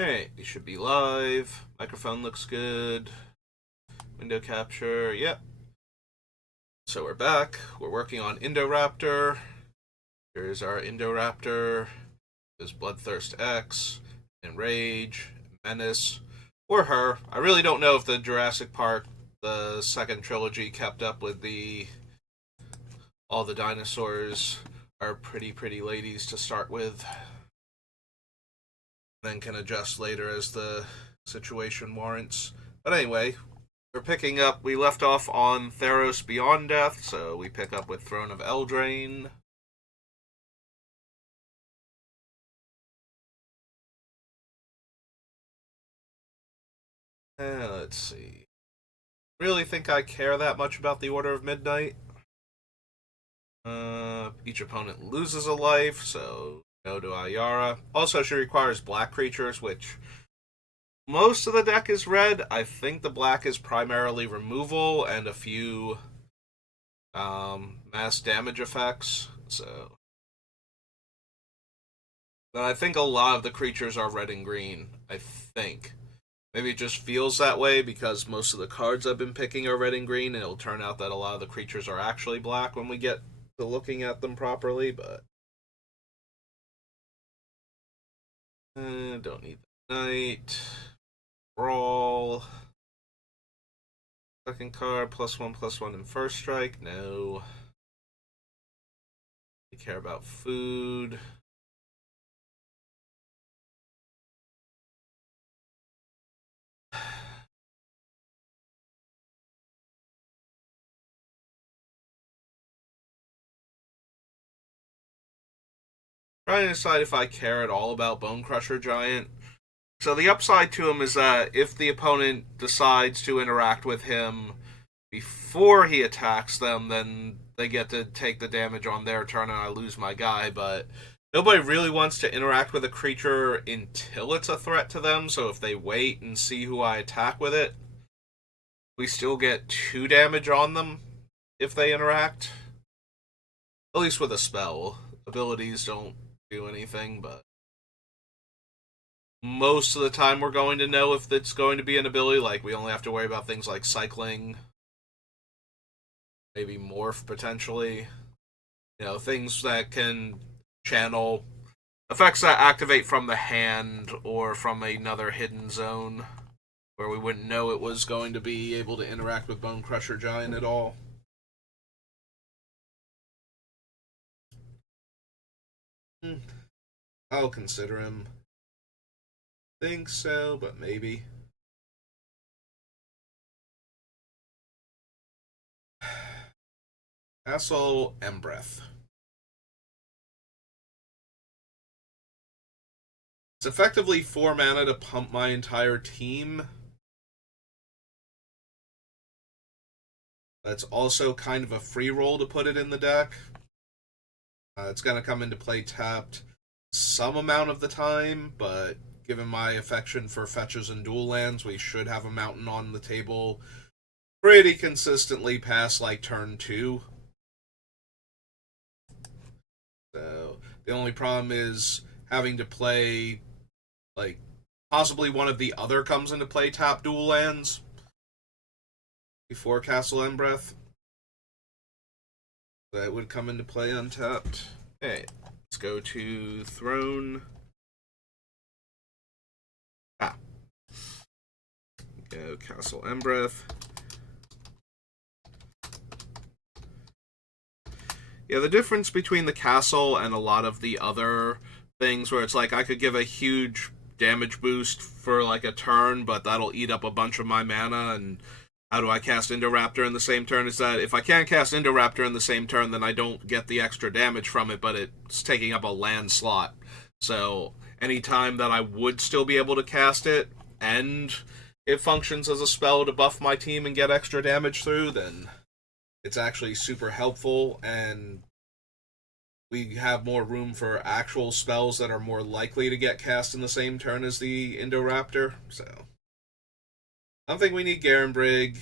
Alright, we should be live. Microphone looks good. Window capture, yep. So we're back. We're working on Indoraptor. Here's our Indoraptor. There's Bloodthirst X, Enrage, Menace, or her. I really don't know if the Jurassic Park, the second trilogy, kept up with the all the dinosaurs are pretty ladies to start with. Then can adjust later as the situation warrants. But anyway, we're picking up. We left off on Theros Beyond Death, so we pick up with Throne of Eldraine. Let's see. Really think I care that much about the Order of Midnight? Each opponent loses a life, so go to Ayara. Also, she requires black creatures, which most of the deck is red. I think the black is primarily removal and a few mass damage effects. So, but I think a lot of the creatures are red and green. I think. Maybe it just feels that way because most of the cards I've been picking are red and green, and it'll turn out that a lot of the creatures are actually black when we get to looking at them properly, but don't need the night. Brawl. Second card, +1/+1 in first strike. No. We care about food. Trying to decide if I care at all about Bone Crusher Giant. So the upside to him is that if the opponent decides to interact with him before he attacks them, then they get to take the damage on their turn and I lose my guy, but nobody really wants to interact with a creature until it's a threat to them, so if they wait and see who I attack with it, we still get 2 damage on them if they interact. At least with a spell. Abilities don't do anything, but most of the time we're going to know if it's going to be an ability. Like, we only have to worry about things like cycling, maybe morph potentially. You know, things that can channel effects that activate from the hand or from another hidden zone where we wouldn't know it was going to be able to interact with Bone Crusher Giant at all. I'll consider him. Think so, but maybe. Castle Embreth. It's effectively 4 mana to pump my entire team. That's also kind of a free roll to put it in the deck. It's going to come into play tapped some amount of the time, but given my affection for fetches and dual lands, we should have a mountain on the table pretty consistently past like turn 2. So the only problem is having to play like possibly one of the other comes into play tap dual lands before Castle Embreth. That would come into play untapped. Okay, let's go to Throne. Go Castle Embreth. Yeah, the difference between the castle and a lot of the other things where it's like I could give a huge damage boost for like a turn, but that'll eat up a bunch of my mana, and how do I cast Indoraptor in the same turn? Is that if I can't cast Indoraptor in the same turn, then I don't get the extra damage from it, but it's taking up a land slot. So anytime that I would still be able to cast it, and it functions as a spell to buff my team and get extra damage through, then it's actually super helpful, and we have more room for actual spells that are more likely to get cast in the same turn as the Indoraptor. So I don't think we need Garenbrig,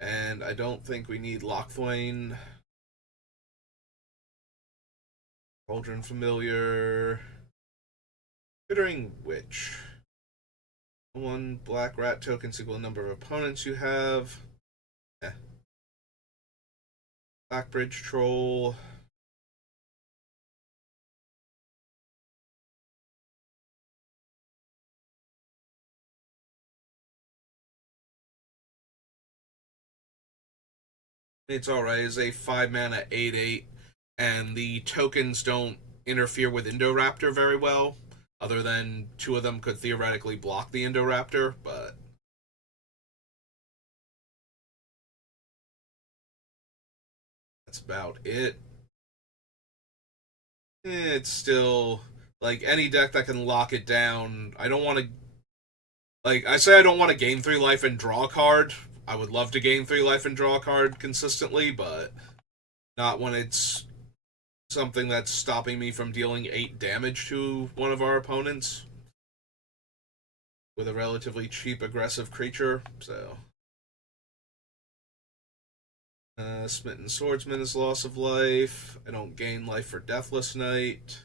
and I don't think we need Lochthwain. Cauldron Familiar. Considering which. One black rat tokens equal the number of opponents you have. Eh. Black bridge troll. It's alright. It's a 5 mana 8/8, and the tokens don't interfere with Indoraptor very well. Other than two of them could theoretically block the Indoraptor, but that's about it. It's still like any deck that can lock it down. I don't want to like I say I don't want to gain 3 life and draw a card. I would love to gain 3 life and draw a card consistently, but not when it's something that's stopping me from dealing 8 damage to one of our opponents with a relatively cheap aggressive creature. So Smitten Swordsman is loss of life. I don't gain life for Deathless Knight.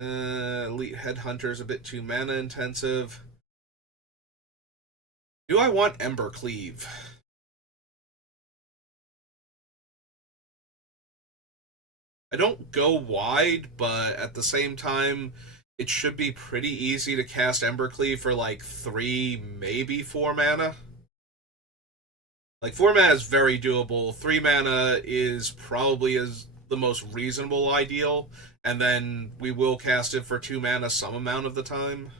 Elite Headhunter is a bit too mana intensive. Do I want Ember Cleave? I don't go wide, but at the same time, it should be pretty easy to cast Ember Cleave for like 3, maybe 4 mana. Like 4 mana is very doable. 3 mana is probably the most reasonable ideal, and then we will cast it for 2 mana some amount of the time.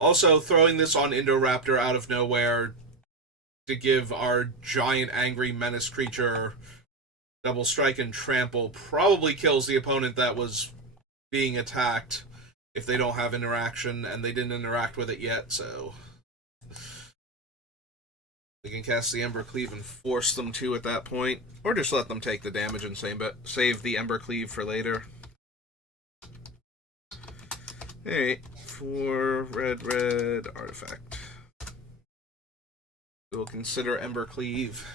Also, throwing this on Indoraptor out of nowhere to give our giant angry menace creature double strike and trample probably kills the opponent that was being attacked if they don't have interaction, and they didn't interact with it yet, so we can cast the Ember Cleave and force them to at that point, or just let them take the damage and save the Ember Cleave for later. Alright, 4 red artifact. We'll consider Ember Cleave.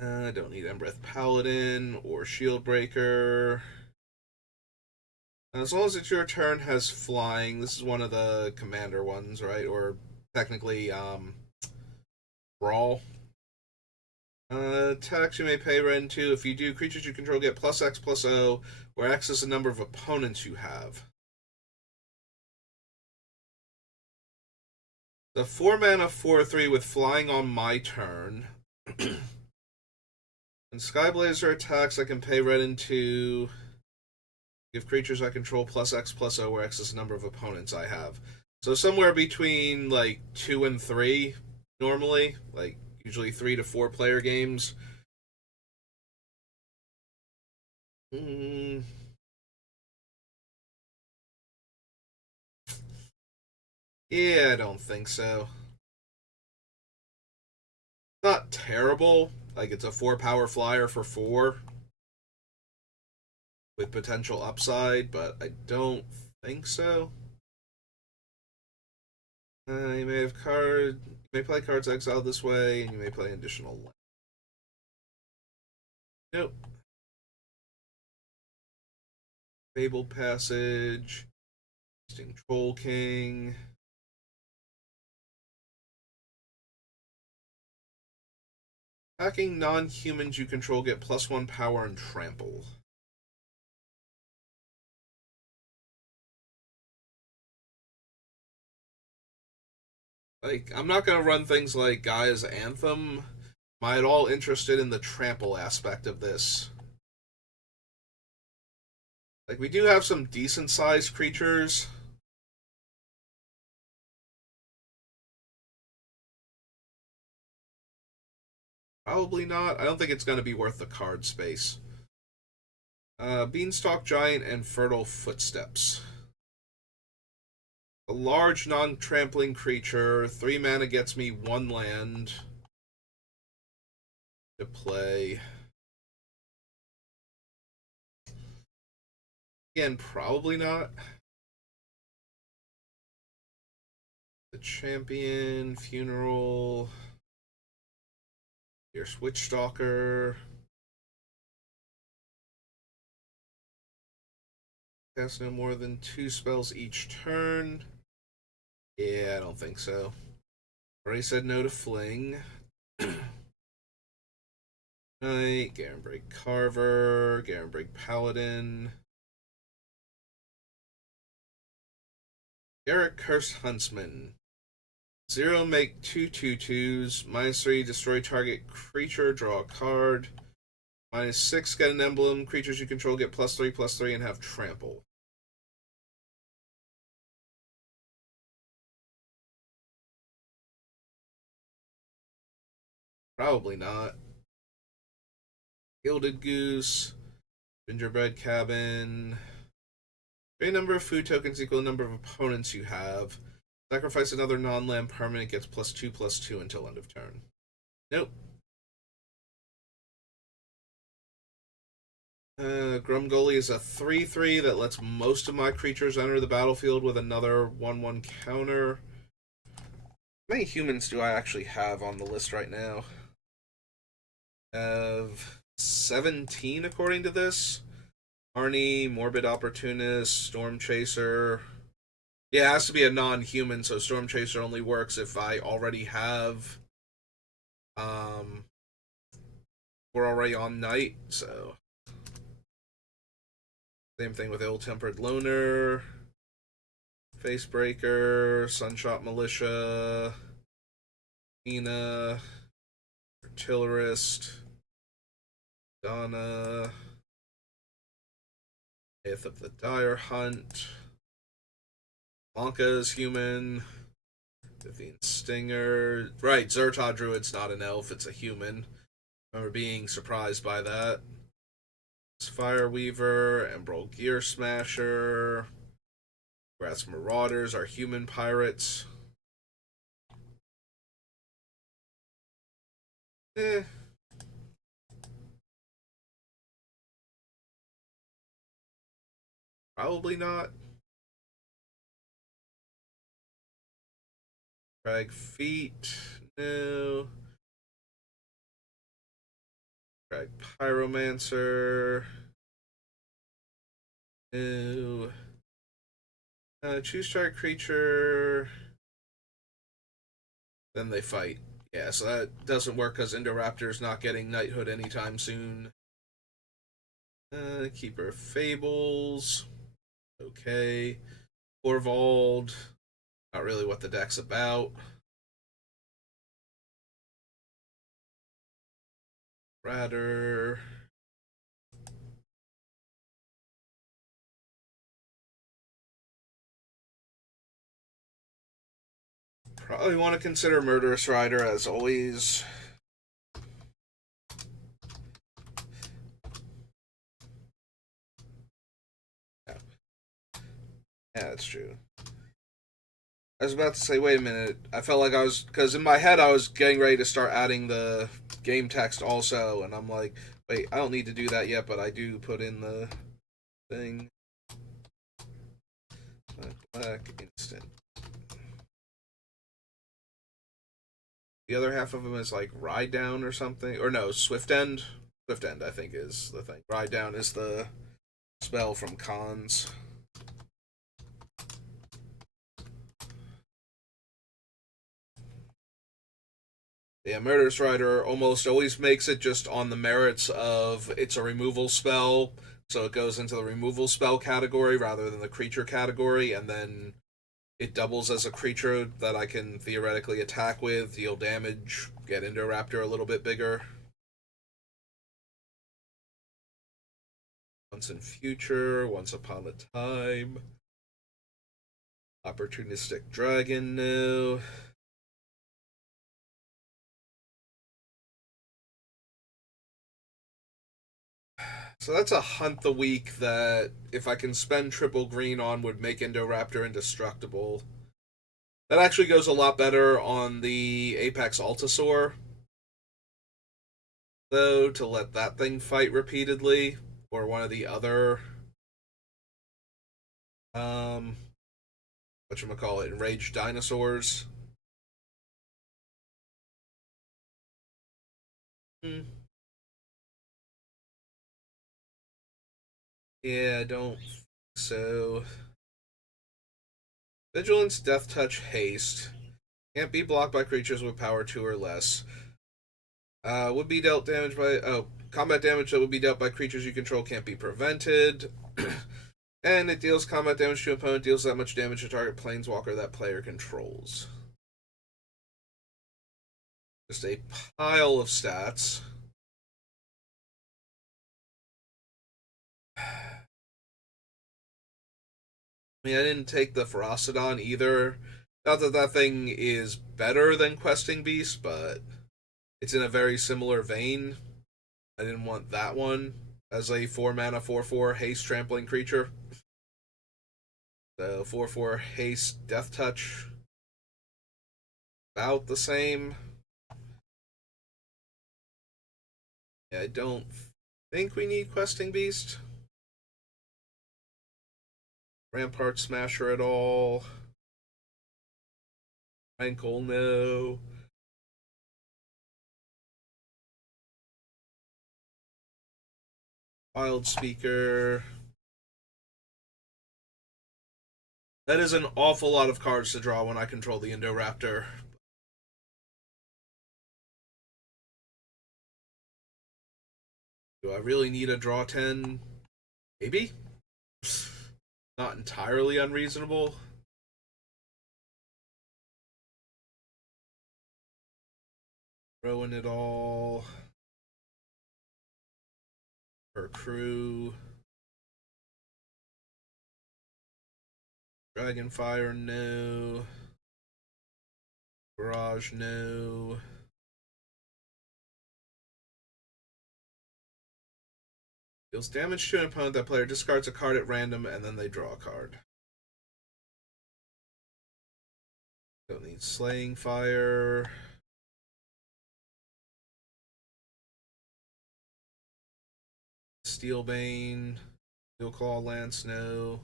I don't need Embereth Paladin or Shieldbreaker. As long as it's your turn has flying, this is one of the commander ones, right? Or technically, Brawl. Tax you may pay rent to. If you do, creatures you control get +X/+O, where X is the number of opponents you have. The 4 mana 4/3 with flying on my turn. When Skyblazer attacks, I can pay red into. Give creatures I control +X/+O, where X is the number of opponents I have. So somewhere between like 2 and 3 normally, like usually 3 to 4 player games. Yeah, I don't think so. Not terrible. Like it's a 4 power flyer for 4 with potential upside, but I don't think so. You may have card. You may play cards exiled this way, and you may play an additional land. Nope. Fabled Passage. Troll King. Attacking non-humans you control get +1 power and trample. Like, I'm not gonna run things like Gaia's Anthem. Am I at all interested in the trample aspect of this? Like, we do have some decent sized creatures. Probably not. I don't think it's going to be worth the card space. Beanstalk Giant and Fertile Footsteps. A large non-trampling creature. 3 mana gets me 1 land to play. Again, probably not. The Champion, Funeral. Here's Witchstalker. Cast no more than 2 spells each turn. Yeah, I don't think so. Already said no to Fling. Knight, Garenbreak Carver, Garenbreak Paladin. Garrett Cursed Huntsman. 0, make 2/2/2s. -3, destroy target creature, draw a card. -6, get an emblem. Creatures you control get +3/+3 and have trample. Probably not. Gilded Goose, Gingerbread Cabin. Create a number of food tokens equal to the number of opponents you have. Sacrifice another non-land permanent, gets +2/+2 until end of turn. Nope. Grumgully is a 3/3 that lets most of my creatures enter the battlefield with another 1/1 counter. How many humans do I actually have on the list right now? I have 17 according to this. Arnie, Morbid Opportunist, Storm Chaser. Yeah, it has to be a non-human, so Storm Chaser only works if I already have. We're already on night, so same thing with Ill-Tempered Loner, Facebreaker, Sunshot Militia, Nina, Artillerist, Donna, Myth of the Dire Hunt, Blanca is human, Vivian Stinger. Right, Zertod Druid's not an elf, it's a human. I remember being surprised by that. Fire Weaver, Emerald Gear Smasher, Grass Marauders are human pirates. Eh. Probably not. Crag Feet, no. Crag Pyromancer, no. Choose target creature. Then they fight. Yeah, so that doesn't work because Indoraptor's not getting knighthood anytime soon. Keeper of Fables. Okay. Orvald. Not really what the deck's about. Radder. Probably want to consider Murderous Rider as always. Yeah, that's true. I was about to say, wait a minute. I felt like I was, because in my head I was getting ready to start adding the game text also, and I'm like, wait, I don't need to do that yet, but I do put in the thing. Black instant. The other half of them is like Ride Down or something, or no, Swift End. Swift End, I think, is the thing. Ride Down is the spell from Cons. Yeah, Murderous Rider almost always makes it just on the merits of it's a removal spell, so it goes into the removal spell category rather than the creature category, and then it doubles as a creature that I can theoretically attack with, deal damage, get Indoraptor a little bit bigger. Once in Future, Once Upon a Time. Opportunistic Dragon now. So that's a hunt the week that, if I can spend triple green on, would make Indoraptor indestructible. That actually goes a lot better on the Apex Altasaur, though, to let that thing fight repeatedly, or one of the other, whatchamacallit, enraged dinosaurs. Hmm. Yeah, I don't think so. Vigilance, Death Touch, Haste. Can't be blocked by creatures with power 2 or less. Would be dealt damage by... Oh, combat damage that would be dealt by creatures you control can't be prevented. And it deals combat damage to an opponent, deals that much damage to target planeswalker that player controls. Just a pile of stats. I mean, I didn't take the Ferocidon either. Not that that thing is better than Questing Beast, but it's in a very similar vein. I didn't want that one as a 4 mana 4/4 haste trampling creature. The 4/4 haste death touch, about the same. Yeah, I don't think we need Questing Beast. Rampart Smasher at all. Ankle, no. Wild Speaker. That is an awful lot of cards to draw when I control the Indoraptor. Do I really need a draw 10? Maybe? Not entirely unreasonable. Throwing it all. Her crew. Dragonfire, no. Barrage, no. Deals damage to an opponent. That player discards a card at random and then they draw a card. Don't need Slaying Fire. Steelbane. Steel Claw Lance, no.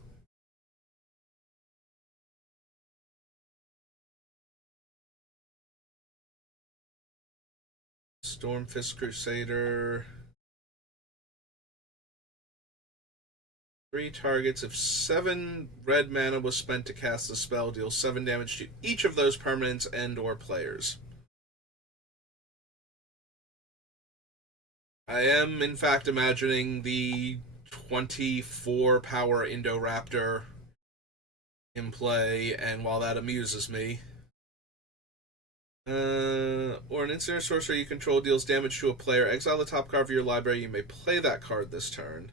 Stormfist Crusader. 3 targets. If 7 red mana was spent to cast the spell, deal 7 damage to each of those permanents and or players. I am, in fact, imagining the 24 power Indoraptor in play, and while that amuses me, or an instant or sorcerer you control deals damage to a player, exile the top card of your library. You may play that card this turn.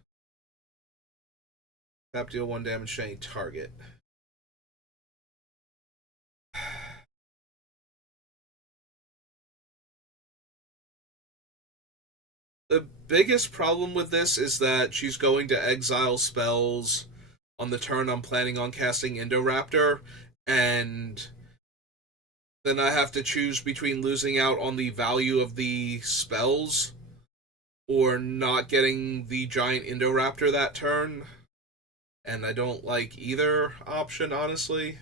Tap, deal 1 damage to any target. The biggest problem with this is that she's going to exile spells on the turn I'm planning on casting Indoraptor, and then I have to choose between losing out on the value of the spells or not getting the giant Indoraptor that turn. And I don't like either option, honestly.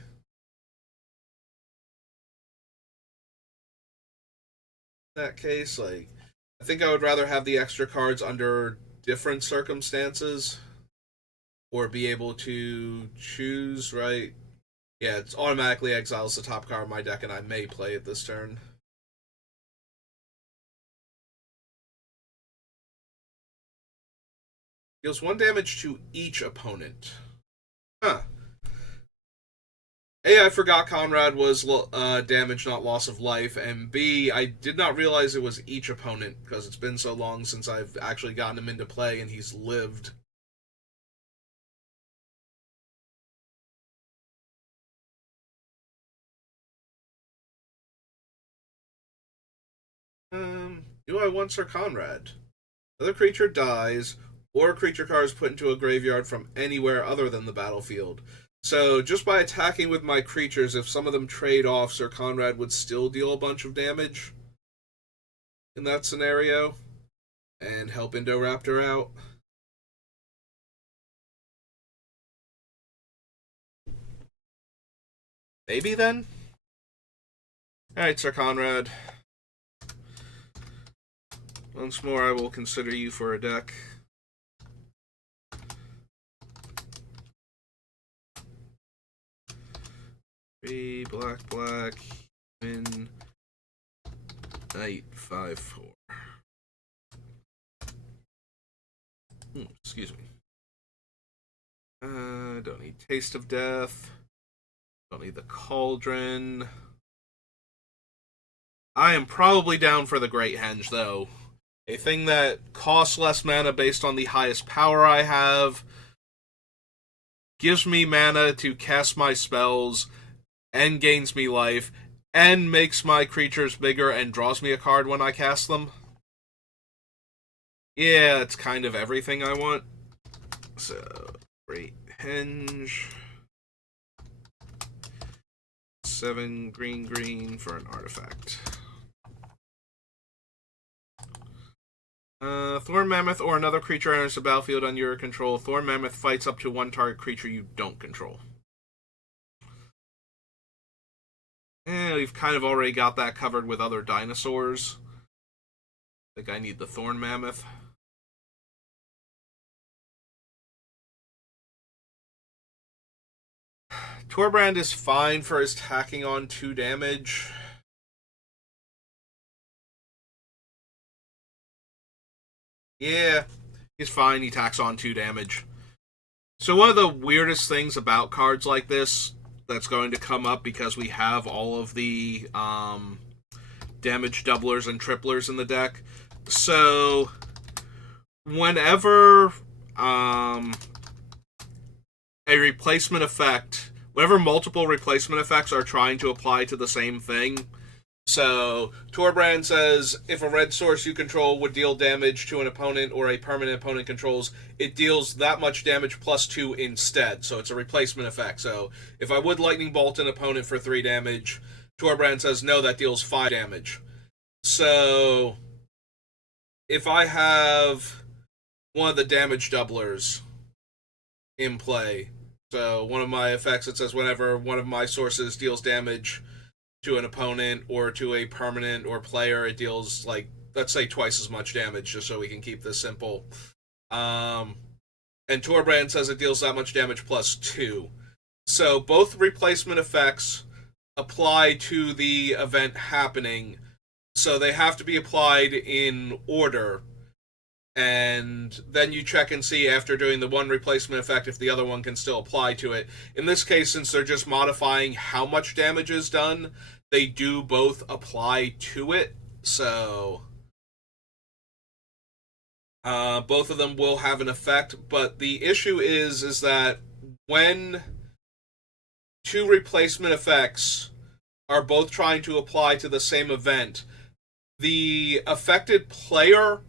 In that case, like, I think I would rather have the extra cards under different circumstances or be able to choose, right? Yeah, it's automatically exiles the top card of my deck, and I may play it this turn. Deals 1 damage to each opponent. Huh. A, I forgot Conrad was damage, not loss of life, and B, I did not realize it was each opponent because it's been so long since I've actually gotten him into play and he's lived. Do I want Sir Conrad? Another creature dies, or a creature card is put into a graveyard from anywhere other than the battlefield. So just by attacking with my creatures, if some of them trade off, Sir Conrad would still deal a bunch of damage in that scenario and help Indoraptor out. Maybe then? Alright, Sir Conrad. Once more, I will consider you for a deck. Three, black, black, human, knight, 5/4. Excuse me. Don't need Taste of Death. Don't need the Cauldron. I am probably down for the Great Henge, though. A thing that costs less mana based on the highest power I have, gives me mana to cast my spells, and gains me life, and makes my creatures bigger and draws me a card when I cast them. Yeah, it's kind of everything I want. So, Great Henge. 7 green for an artifact. Thorn Mammoth or another creature enters the battlefield under your control. Thorn Mammoth fights up to one target creature you don't control. We've kind of already got that covered with other dinosaurs. I think I need the Thorn Mammoth. Torbrand is fine for his tacking on 2 damage. Yeah, he's fine. He tacks on 2 damage. So one of the weirdest things about cards like this that's going to come up because we have all of the damage doublers and triplers in the deck. So whenever a replacement effect, whenever multiple replacement effects are trying to apply to the same thing. So, Torbrand says, if a red source you control would deal damage to an opponent or a permanent opponent controls, it deals that much damage plus 2 instead. So it's a replacement effect. So, if I would Lightning Bolt an opponent for 3 damage, Torbrand says, no, that deals 5 damage. So, if I have one of the damage doublers in play, so one of my effects, it says whenever one of my sources deals damage to an opponent or to a permanent or player, it deals, like, let's say twice as much damage, just so we can keep this simple. And Torbrand says it deals that much damage plus 2. So both replacement effects apply to the event happening, so they have to be applied in order. And then you check and see after doing the one replacement effect if the other one can still apply to it. In this case, since they're just modifying how much damage is done, they do both apply to it. So both of them will have an effect. But the issue is that when 2 replacement effects are both trying to apply to the same event, the affected player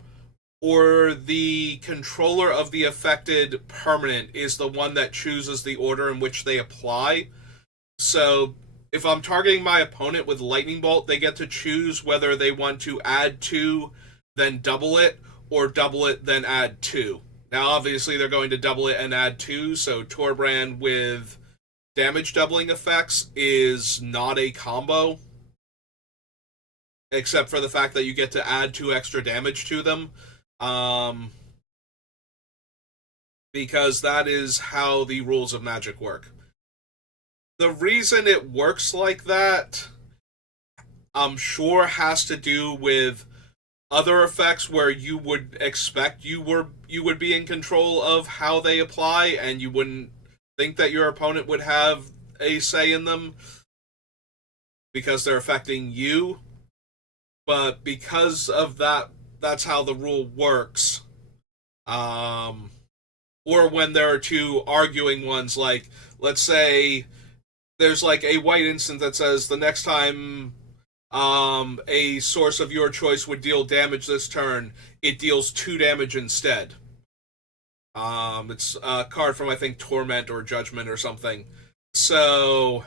or the controller of the affected permanent is the one that chooses the order in which they apply. So if I'm targeting my opponent with Lightning Bolt, they get to choose whether they want to add 2, then double it, or double it, then add 2. Now, obviously, they're going to double it and add 2, so Torbrand with damage doubling effects is not a combo, except for the fact that you get to add 2 extra damage to them. Because that is how the rules of Magic work. The reason it works like that, I'm sure, has to do with other effects where you would expect you would be in control of how they apply, and you wouldn't think that your opponent would have a say in them because they're affecting you. But because of that, that's how the rule works. Or when there are 2 arguing ones, like, let's say there's like a white instant that says the next time a source of your choice would deal damage this turn, it deals 2 damage instead. It's a card from, I think, Torment or Judgment or something. So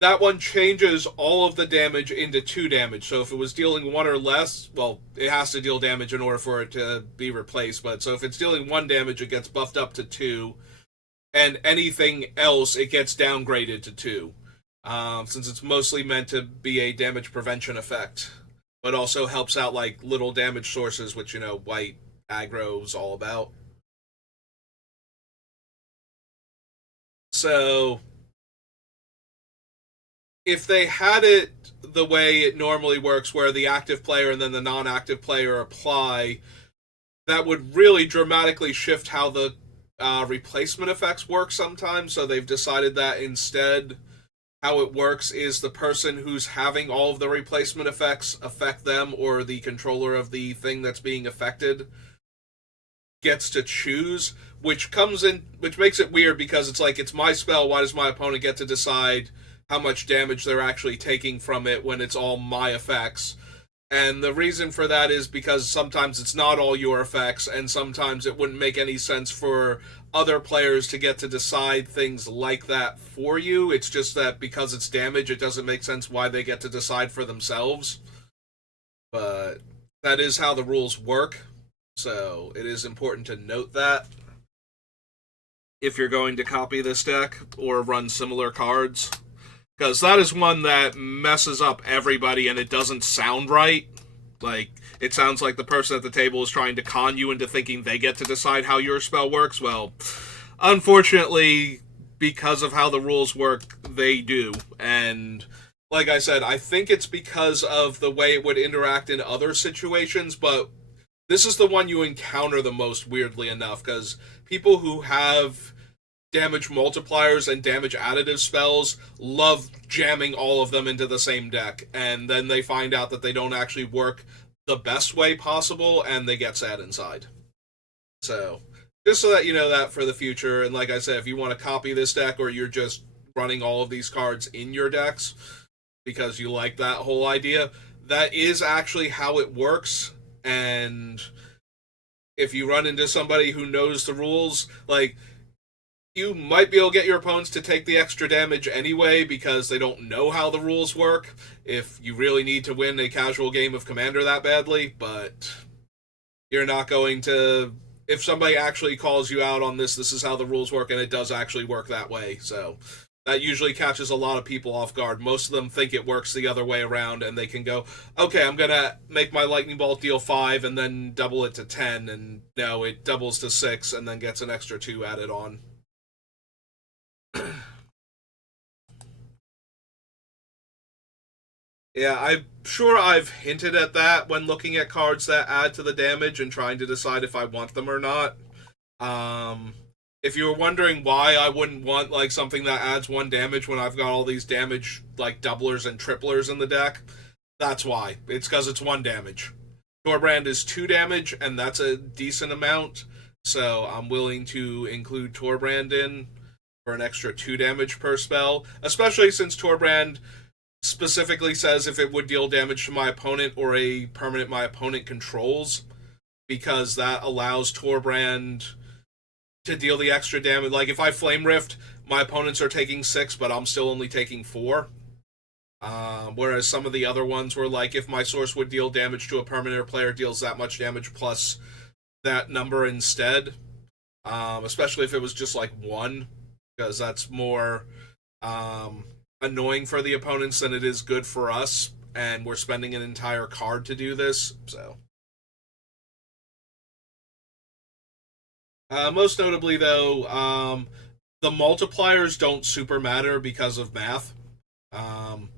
that one changes all of the damage into 2 damage. So if it was dealing 1 or less, well, it has to deal damage in order for it to be replaced. But so if it's dealing 1 damage, it gets buffed up to 2. And anything else, it gets downgraded to 2. Since it's mostly meant to be a damage prevention effect. but also helps out like little damage sources, which white aggro is all about. So if they had it the way it normally works, where the active player and then the non-active player apply, that would really dramatically shift how the replacement effects work sometimes. So they've decided that instead, how it works is the person who's having all of the replacement effects affect them, or the controller of the thing that's being affected gets to choose, which makes it weird because it's like, it's my spell, why does my opponent get to decide how much damage they're actually taking from it when it's all my effects? And the reason for that is because sometimes it's not all your effects, and sometimes it wouldn't make any sense for other players to get to decide things like that for you. It's just that because it's damage, it doesn't make sense why they get to decide for themselves. But that is how the rules work, so it is important to note that if you're going to copy this deck or run similar cards, because that is one that messes up everybody and it doesn't sound right. Like, it sounds like the person at the table is trying to con you into thinking they get to decide how your spell works. Well, unfortunately, because of how the rules work, they do. And like I said, I think it's because of the way it would interact in other situations, but this is the one you encounter the most, weirdly enough, because people who have damage multipliers and damage additive spells love jamming all of them into the same deck, and then they find out that they don't actually work the best way possible, and they get sad inside. So, just so that you know that for the future, and like I said, if you want to copy this deck, or you're just running all of these cards in your decks because you like that whole idea, that is actually how it works. And if you run into somebody who knows the rules, like, you might be able to get your opponents to take the extra damage anyway because they don't know how the rules work, if you really need to win a casual game of Commander that badly, but you're not going to... If somebody actually calls you out on this is how the rules work, and it does actually work that way, so that usually catches a lot of people off guard. Most of them think it works the other way around, and they can go, okay, I'm gonna make my Lightning Bolt deal 5 and then double it to 10, and no, it doubles to 6 and then gets an extra 2 added on. Yeah, I'm sure I've hinted at that when looking at cards that add to the damage and trying to decide if I want them or not. Um, if you were wondering why I wouldn't want like something that adds 1 damage when I've got all these damage like doublers and triplers in the deck, that's why. It's because it's 1 damage. Torbrand is 2 damage, and that's a decent amount, so I'm willing to include Torbrand in for an extra 2 damage per spell, especially since Torbrand specifically says if it would deal damage to my opponent or a permanent my opponent controls, because that allows Torbrand to deal the extra damage. Like, if I Flame Rift, my opponents are taking 6, but I'm still only taking 4. Whereas some of the other ones were like, if my source would deal damage to a permanent or player deals that much damage plus that number instead. Especially if it was just like 1, because that's more annoying for the opponents than it is good for us, and we're spending an entire card to do this, so. Most notably, though, the multipliers don't super matter because of math. Um,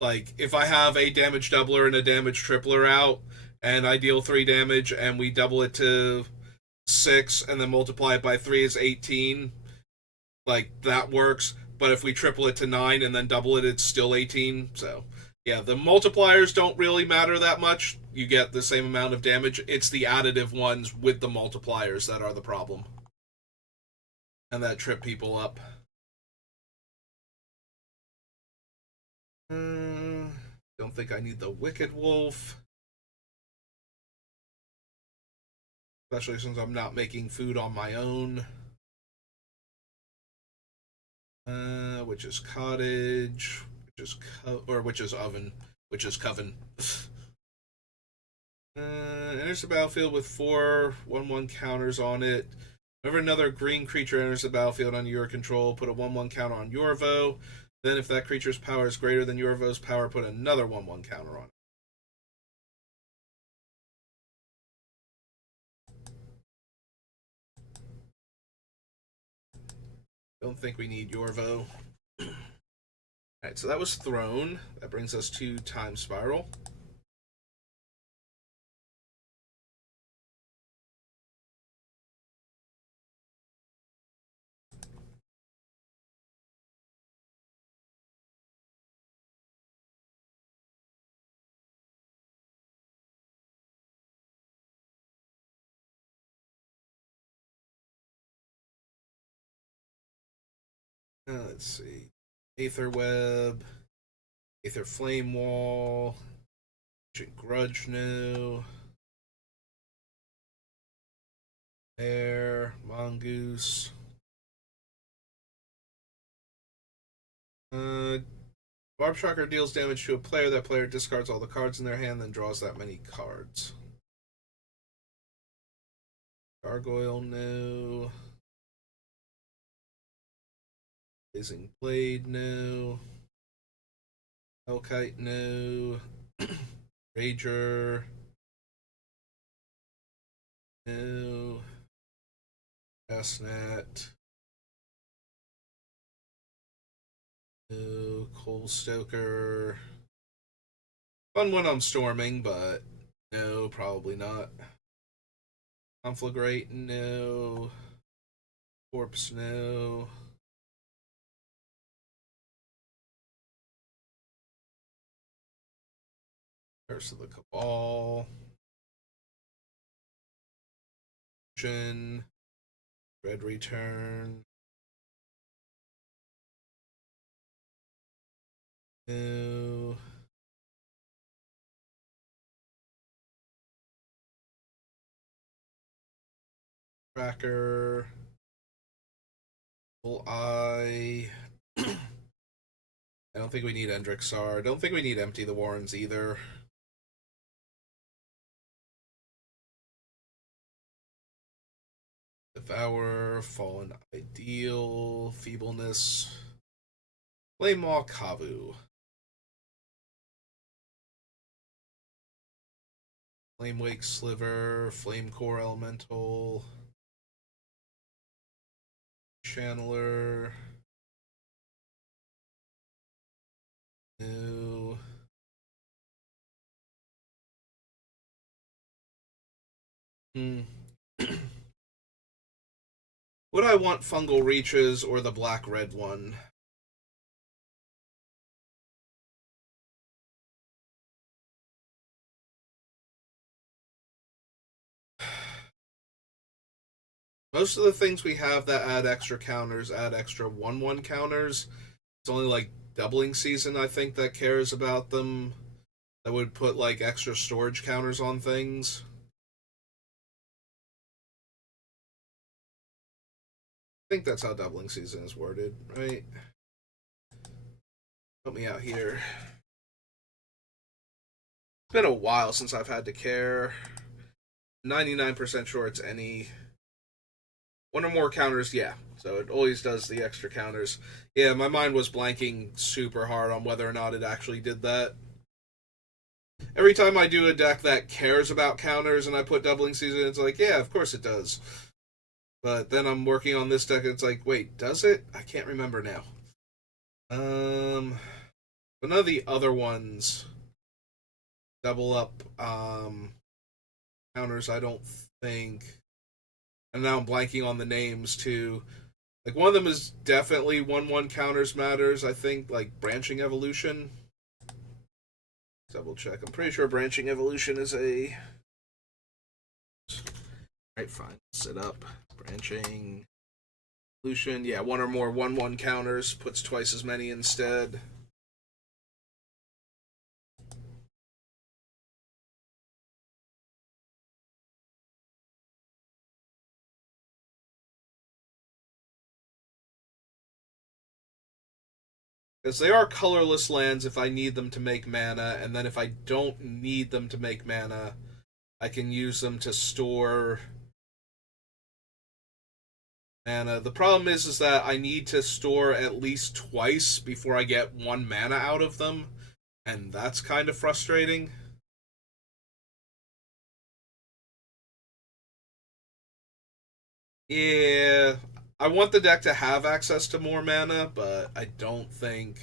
like, if I have a damage doubler and a damage tripler out, and I deal 3 damage, and we double it to 6, and then multiply it by 3 is 18, like, that works. But if we triple it to 9 and then double it, it's still 18. So, yeah, the multipliers don't really matter that much. You get the same amount of damage. It's the additive ones with the multipliers that are the problem, and that trip people up. Don't think I need the Wicked Wolf, especially since I'm not making food on my own. Which is Cottage, which is Oven, which is Coven. Enters the battlefield with 4 1/1 counters on it. Whenever another green creature enters the battlefield under your control, put a 1/1 counter on Yorvo. Then, if that creature's power is greater than Yorvo's power, put another 1/1 counter on it. Don't think we need Yorvo. Alright, so that was Throne. That brings us to Time Spiral. Let's see. Aether Web, Aether Flame Wall, Ancient Grudge New, Air, Mongoose. Barb Shocker deals damage to a player. That player discards all the cards in their hand, then draws that many cards. Gargoyle New. Blazing Blade New. Hellkite New. Rager New. Gasnet. New. Coal Stoker. Fun when I'm storming, but no, probably not. Conflagrate, no. Corpse, no. Curse of the Cabal. Red Return. No. Tracker. Full Eye. I don't think we need Endrixar. I don't think we need Empty the Warrens either. Devour, Fallen Ideal, Feebleness, Flame Maw Kavu, Flame Wake Sliver, Flame Core Elemental, Channeler, New. Would I want Fungal Reaches or the black-red one? Most of the things we have that add extra counters add extra 1/1 counters. It's only like Doubling Season, I think, that cares about them. That would put like extra storage counters on things. I think that's how Doubling Season is worded, right? Help me out here. It's been a while since I've had to care. 99% sure it's any one or more counters, yeah. So it always does the extra counters. Yeah, my mind was blanking super hard on whether or not it actually did that. Every time I do a deck that cares about counters and I put Doubling Season, it's like, yeah, of course it does. But then I'm working on this deck and it's like, wait, does it? I can't remember now. But none of the other ones double up counters, I don't think. And now I'm blanking on the names too. Like one of them is definitely 1/1 counters matters, I think, like Branching Evolution. Double check. I'm pretty sure Branching Evolution is a. Alright, fine. Set up. Branching Evolution. Yeah, one or more 1/1 counters puts twice as many instead. Because they are colorless lands if I need them to make mana, and then if I don't need them to make mana, I can use them to store mana. The problem is that I need to store at least twice before I get 1 mana out of them, and that's kind of frustrating. Yeah, I want the deck to have access to more mana, but I don't think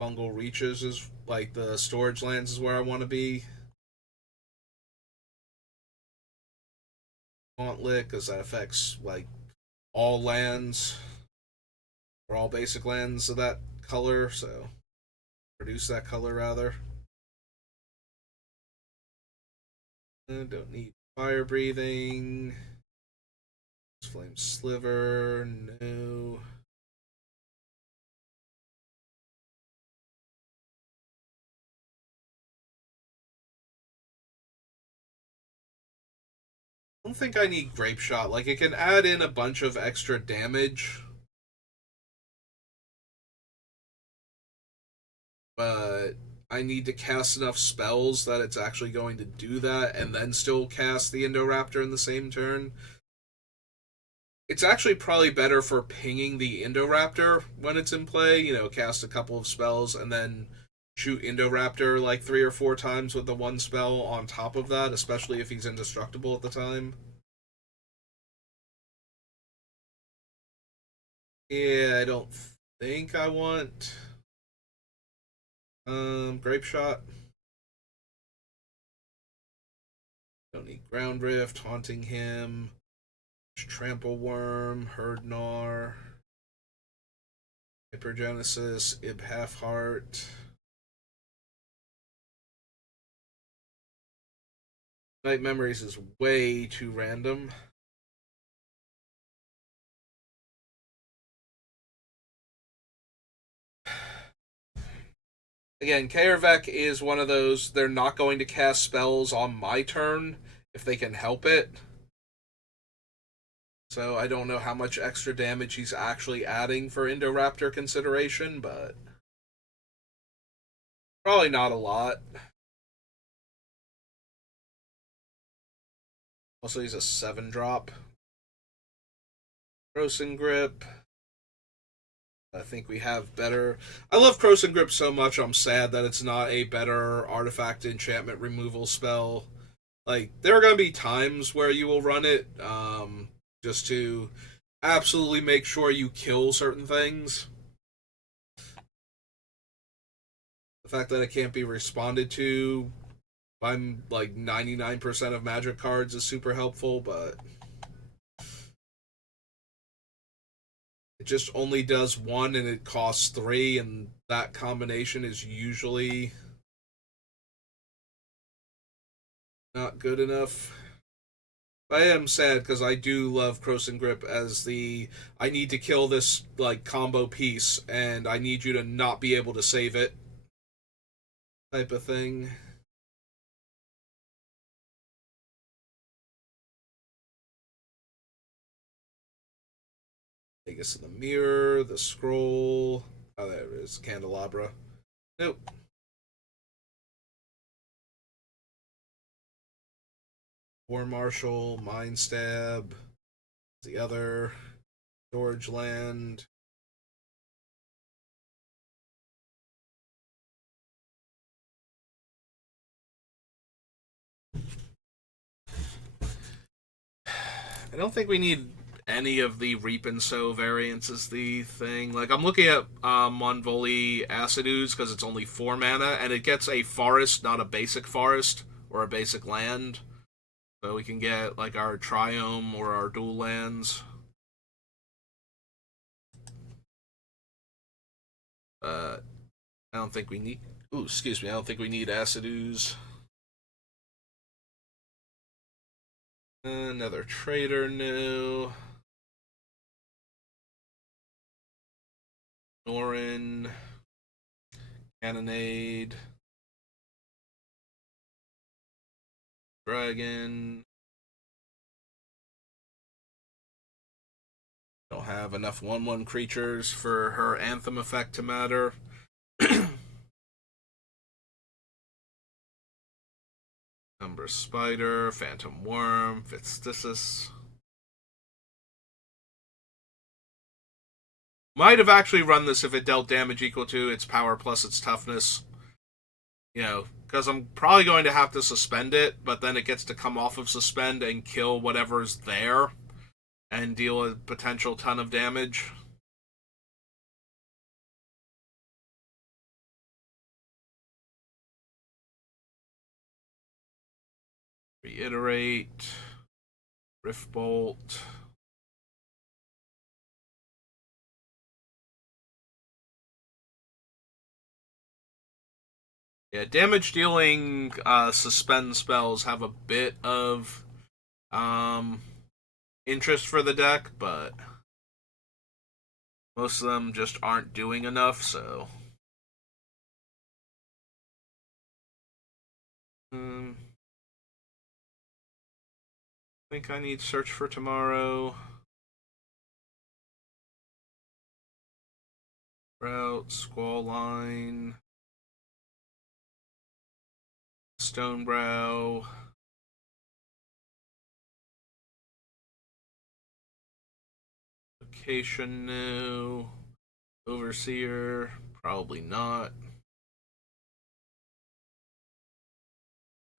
Fungal Reaches is like the storage lands is where I want to be. Gauntlet, because that affects like all lands or all basic lands of that color, so produce that color rather. Don't need fire breathing. Flame sliver, no. I don't think I need Grape Shot. Like, it can add in a bunch of extra damage, but I need to cast enough spells that it's actually going to do that, and then still cast the Indoraptor in the same turn. It's actually probably better for pinging the Indoraptor when it's in play, you know, cast a couple of spells and then shoot Indoraptor like 3 or 4 times with the one spell on top of that, especially if he's indestructible at the time. Yeah, I don't think I want Grape Shot. Don't need Ground Rift, Haunting Him, Trample Worm, Herd Gnar, Hypergenesis, Ib Halfheart. Night Memories is way too random. Again, Kaervek is one of those, they're not going to cast spells on my turn if they can help it. So I don't know how much extra damage he's actually adding for Indoraptor consideration, but probably not a lot. Also, he's a 7-drop. Croson Grip. I think we have better. I love Croson Grip so much, I'm sad that it's not a better artifact enchantment removal spell. Like, there are going to be times where you will run it just to absolutely make sure you kill certain things. The fact that it can't be responded to by like 99% of Magic cards is super helpful, but it just only does 1 and it costs 3, and that combination is usually not good enough. I am sad because I do love Croson Grip as the I need to kill this like combo piece and I need you to not be able to save it type of thing. Vegas in the Mirror, the Scroll. Oh, there it is. Candelabra. Nope. War Marshal, Mind Stab. The other. Storage Land. I don't think we need any of the Reap and Sow variants is the thing. Like, I'm looking at Monvoli Acid Ooze because it's only 4 mana, and it gets a forest, not a basic forest, or a basic land. So we can get, like, our Triome or our dual lands. I don't think we need... Ooh, excuse me, I don't think we need Acid Ooze. Another Trader new. Norin. Cannonade. Dragon. Don't have enough 1/1 creatures for her Anthem effect to matter. Number Spider, Phantom Worm, Fitzstisis. Might have actually run this if it dealt damage equal to its power plus its toughness. You know, because I'm probably going to have to suspend it, but then it gets to come off of suspend and kill whatever's there. and deal a potential ton of damage. Reiterate. Rift Bolt. Yeah, damage dealing suspend spells have a bit of um, interest for the deck, but most of them just aren't doing enough, so. I think I need Search for Tomorrow. Route, Squall Line. Stonebrow. Location, no. Overseer, probably not.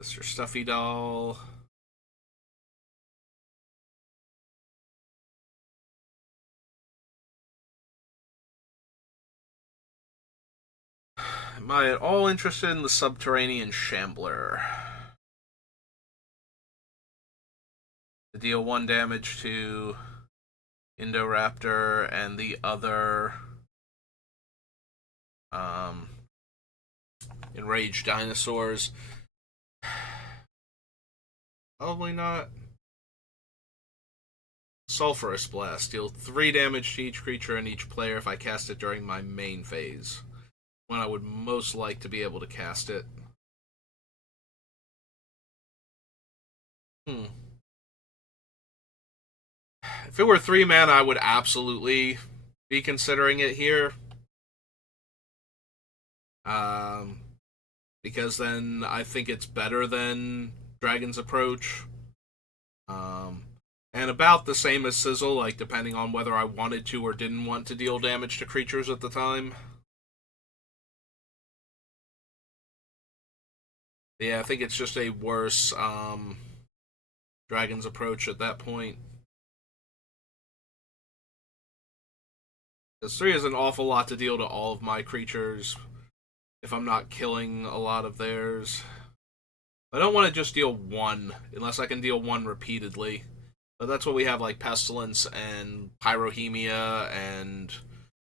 Mr. Stuffy Doll. Am I at all interested in the Subterranean Shambler? To deal 1 damage to Indoraptor and the other enraged dinosaurs. Probably not. Sulphurous Blast. Deal 3 damage to each creature and each player if I cast it during my main phase, when I would most like to be able to cast it. If it were 3 mana, I would absolutely be considering it here. Um, because then I think it's better than Dragon's Approach. And about the same as Sizzle, like depending on whether I wanted to or didn't want to deal damage to creatures at the time. Yeah, I think it's just a worse Dragon's Approach at that point. Because 3 is an awful lot to deal to all of my creatures if I'm not killing a lot of theirs. I don't want to just deal 1, unless I can deal 1 repeatedly. But that's what we have, like Pestilence and Pyrohemia and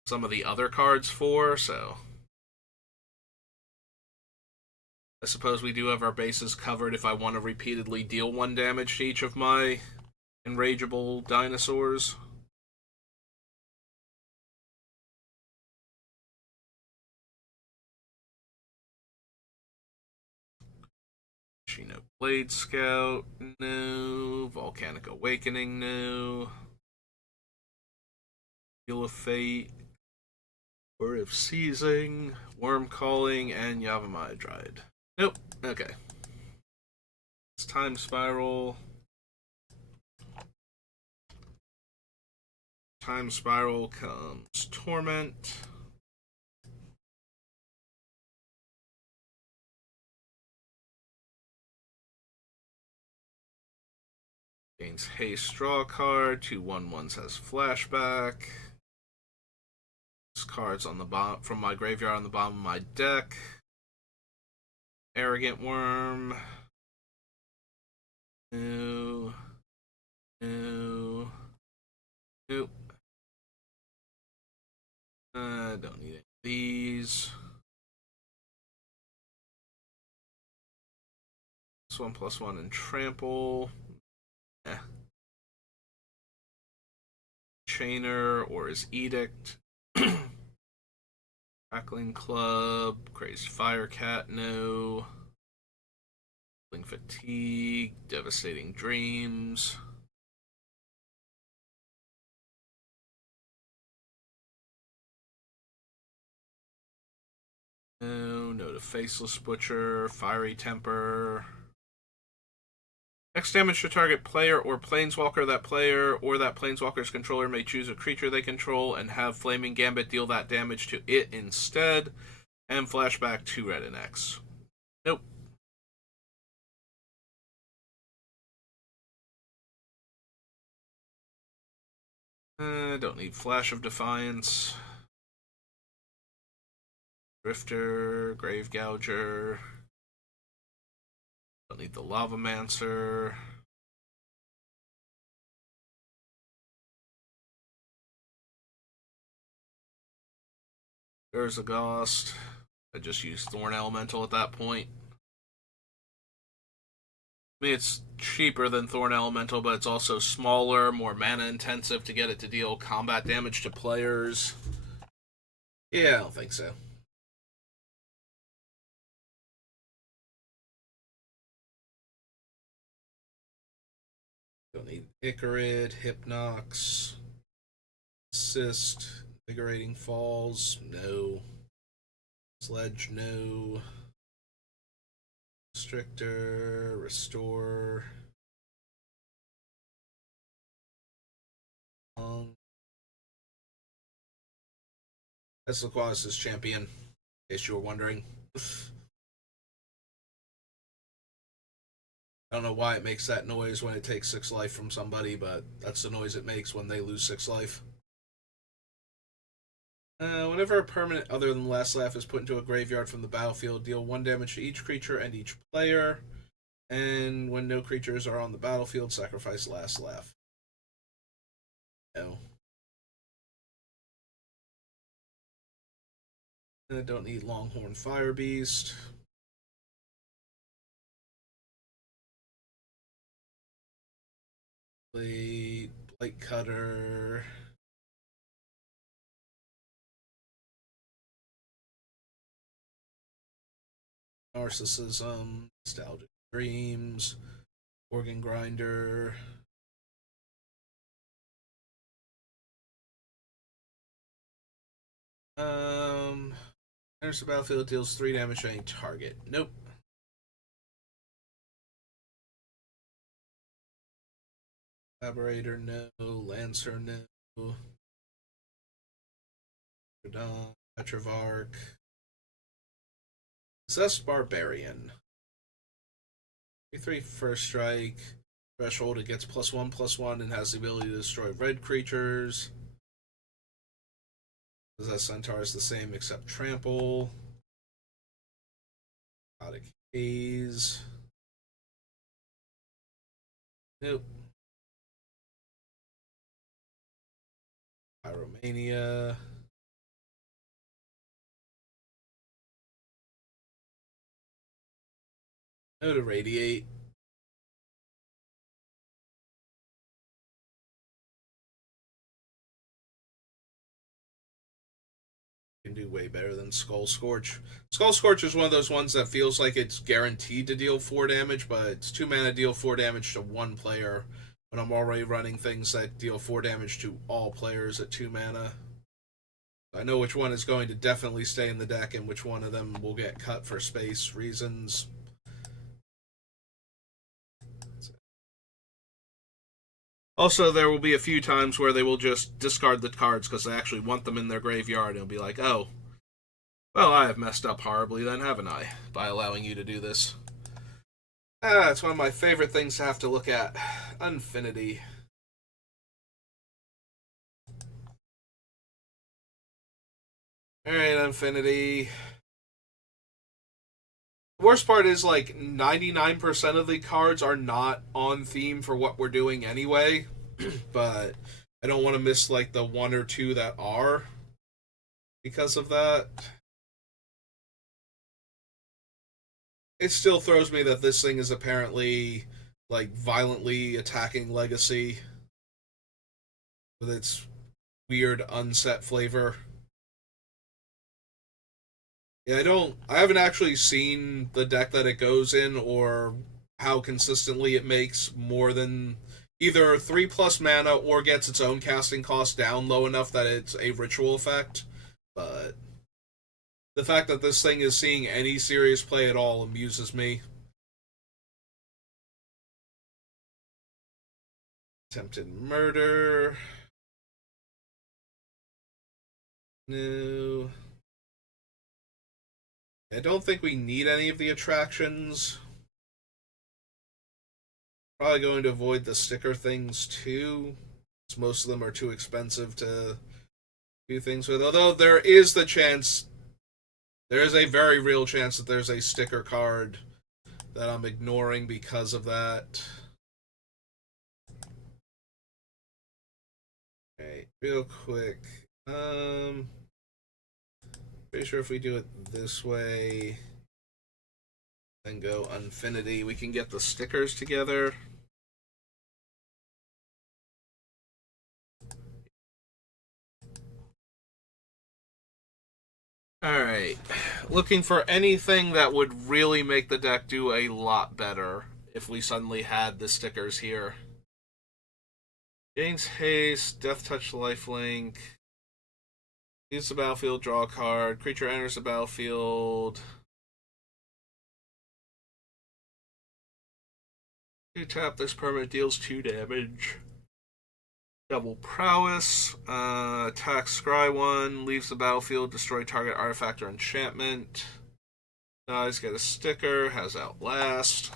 some of the other cards for, so. I suppose we do have our bases covered if I want to repeatedly deal 1 damage to each of my enrageable dinosaurs. Chino Blade Scout, no. Volcanic Awakening, no. Wheel of Fate, War of Seizing, Worm Calling, and Yavimaya Dryad. Nope. Okay. It's Time Spiral. Time Spiral comes Torment. Gains Haste, draw a card. 2/1/1s has Flashback. This card's on the bottom from my graveyard on the bottom of my deck. Arrogant Worm. No. No. Nope. Don't need any of these. +1/+1 and Trample. Chainer or his Edict. Crackling Club, Crazed Firecat, no. Fatigue, Devastating Dreams. No to Faceless Butcher, Fiery Temper. X damage to target player or planeswalker. That player or that planeswalker's controller may choose a creature they control and have Flaming Gambit deal that damage to it instead. And flashback 2 red and X. Nope. Don't need Flash of Defiance. Drifter, Grave Gouger. Don't need the Lavamancer. There's a Ghost. I just used Thorn Elemental at that point. I mean, it's cheaper than Thorn Elemental, but it's also smaller, more mana intensive to get it to deal combat damage to players. Yeah, I don't think so. Don't need Icarid, Hypnox, Assist, Invigorating Falls, no. Sledge, no. Stricter, Restore. That's Laquasis' champion, in case you were wondering. I don't know why it makes that noise when it takes 6 life from somebody, but that's the noise it makes when they lose 6 life. Whenever a permanent other than Last Laugh is put into a graveyard from the battlefield, deal 1 damage to each creature and each player. And when no creatures are on the battlefield, sacrifice Last Laugh. No. I don't need Longhorn Firebeast. Blade Cutter. Narcissism. Nostalgic Dreams. Organ Grinder. Enters the battlefield, deals 3 damage to any target. Nope. Collaborator, no. Lancer, no. Petrovark. Possessed Barbarian. 3 first strike. Threshold, it gets +1/+1 and has the ability to destroy red creatures. Possessed Centaur is the same except trample. Chaotic Haze. Nope. Pyromania. No to Radiate. Can do way better than Skull Scorch. Skull Scorch is one of those ones that feels like it's guaranteed to deal 4 damage, but it's 2 mana deal 4 damage to 1 player when I'm already running things that deal 4 damage to all players at 2 mana. I know which one is going to definitely stay in the deck and which one of them will get cut for space reasons. Also, there will be a few times where they will just discard the cards because they actually want them in their graveyard, and it'll be like, oh, well, I have messed up horribly then, haven't I, by allowing you to do this. It's one of my favorite things to have to look at. Unfinity. Alright, Infinity. The worst part is, like, 99% of the cards are not on theme for what we're doing anyway, but I don't want to miss, like, the 1 or 2 that are because of that. It still throws me that this thing is apparently, like, violently attacking Legacy with its weird unset flavor. Yeah, I haven't actually seen the deck that it goes in or how consistently it makes more than either 3+ mana or gets its own casting cost down low enough that it's a ritual effect. But the fact that this thing is seeing any serious play at all amuses me. Attempted murder. No. I don't think we need any of the attractions. Probably going to avoid the sticker things too. Most of them are too expensive to do things with. Although there is the chance, there is a very real chance that there's a sticker card that I'm ignoring because of that. Okay, real quick. Pretty sure if we do it this way and go Infinity, we can get the stickers together. Alright. Looking for anything that would really make the deck do a lot better if we suddenly had the stickers here. Gains haste, death touch, lifelink. Leaves the battlefield, draw a card. Creature enters the battlefield. You tap this permanent, deals 2 damage. Double prowess. Attacks scry 1. Leaves the battlefield, destroy target artifact or enchantment. Dies, get a sticker. Has Outlast.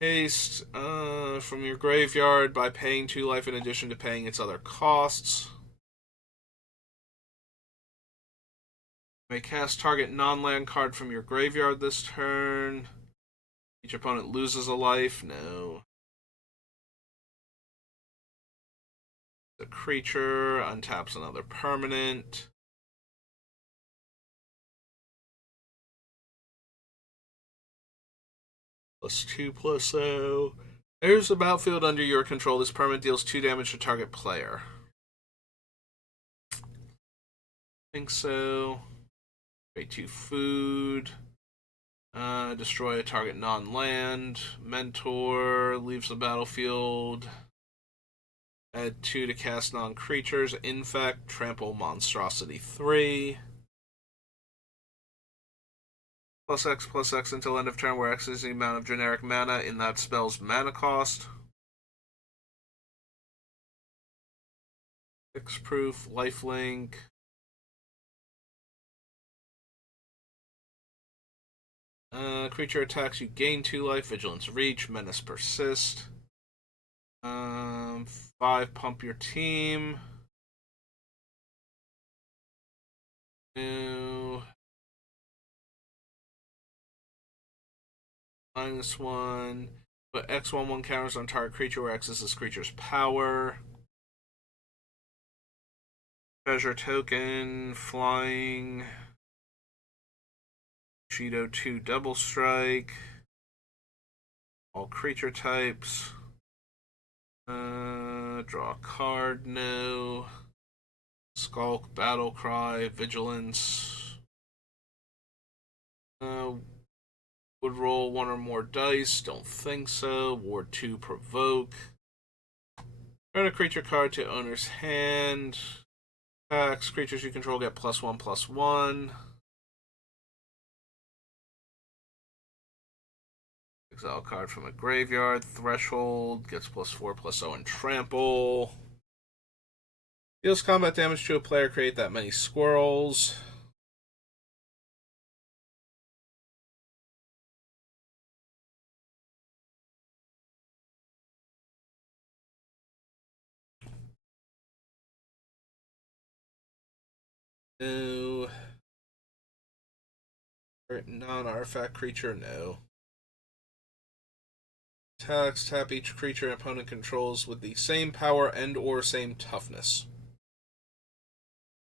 Haste from your graveyard by paying 2 life in addition to paying its other costs. You may cast target non-land card from your graveyard this turn. Each opponent loses a life. No. The creature untaps another permanent. +2/+0. There's a battlefield under your control. This permanent deals 2 damage to target player. I think so. Pay 2 food. Destroy a target non-land. Mentor leaves the battlefield. Add 2 to cast non-creatures. Infect. Trample Monstrosity 3. +X/+X until end of turn, where X is the amount of generic mana in that spell's mana cost. X-proof, lifelink. Creature attacks, you gain 2 life, vigilance reach, menace persist. 5, pump your team. No. -1. Put X/1/1 counters on target creature where X is this creature's power. Treasure token, flying. Cheeto 2 double strike. All creature types. Draw a card, no. Skulk, battle cry, vigilance. Would roll 1 or more dice, don't think so. Ward 2, provoke. Turn a creature card to owner's hand. Attacks, creatures you control get +1/+1. Exile card from a graveyard. Threshold gets +4/+0 and trample. Deals combat damage to a player, create that many squirrels. No. Non-artifact creature, no. Attacks, tap each creature opponent controls with the same power and or same toughness.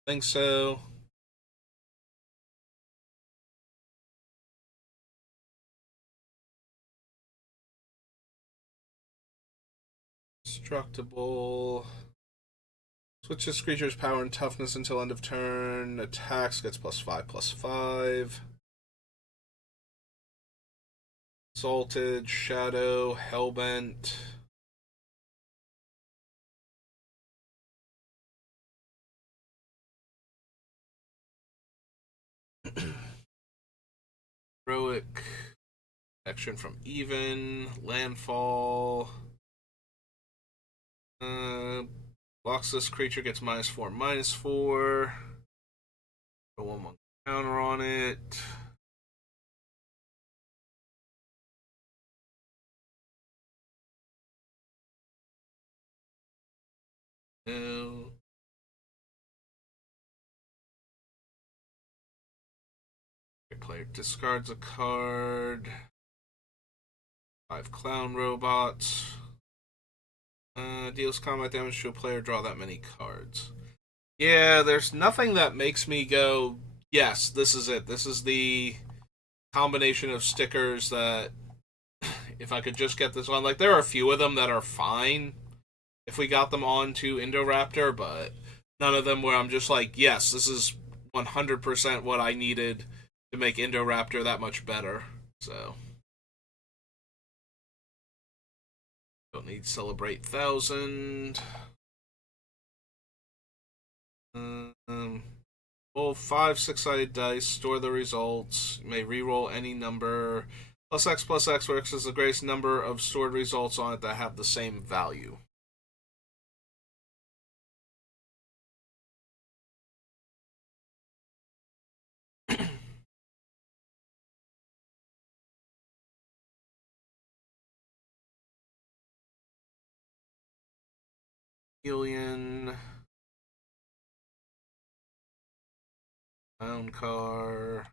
Think so. Destructible. Switches creature's power and toughness until end of turn. Attacks gets +5/+5. Salted, Shadow, Hellbent. Heroic. Action from Even. Landfall. Blocks this creature, gets -4/-4. Put 1/1 counter on it. No. Player discards a card. 5 clown robots. Deals combat damage to a player, draw that many cards. Yeah, there's nothing that makes me go, yes, this is it. This is the combination of stickers that, if I could just get this on, like, there are a few of them that are fine if we got them on to Indoraptor, but none of them where I'm just like, yes, this is 100% what I needed to make Indoraptor that much better. So, don't need Celebrate 1000. Roll 5 6-sided dice, store the results. You may re-roll any number. Plus X works as the greatest number of stored results on it that have the same value. Alien. Clown car.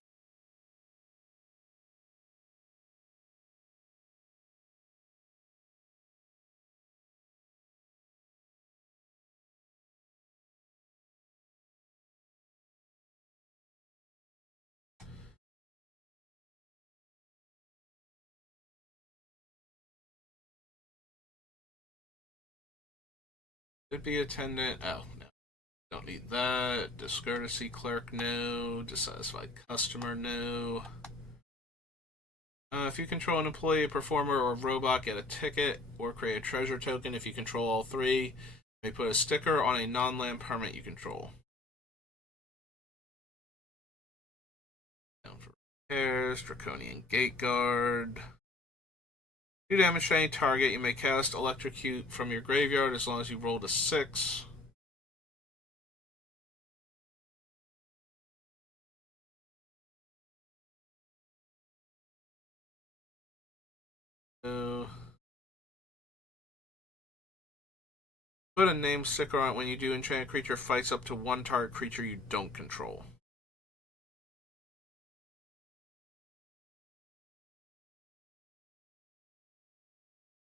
Could be attendant. Oh, no. Don't need that. Discourtesy clerk, no. Dissatisfied customer, no. If you control an employee, a performer, or a robot, get a ticket or create a treasure token. If you control all three, you may put a sticker on a non-land permanent you control. Down for repairs. Draconian Gate Guard. 2 damage to any target. You may cast Electrocute from your graveyard as long as you rolled a 6. So, put a name sticker on it when you do enchant a creature fights up to 1 target creature you don't control.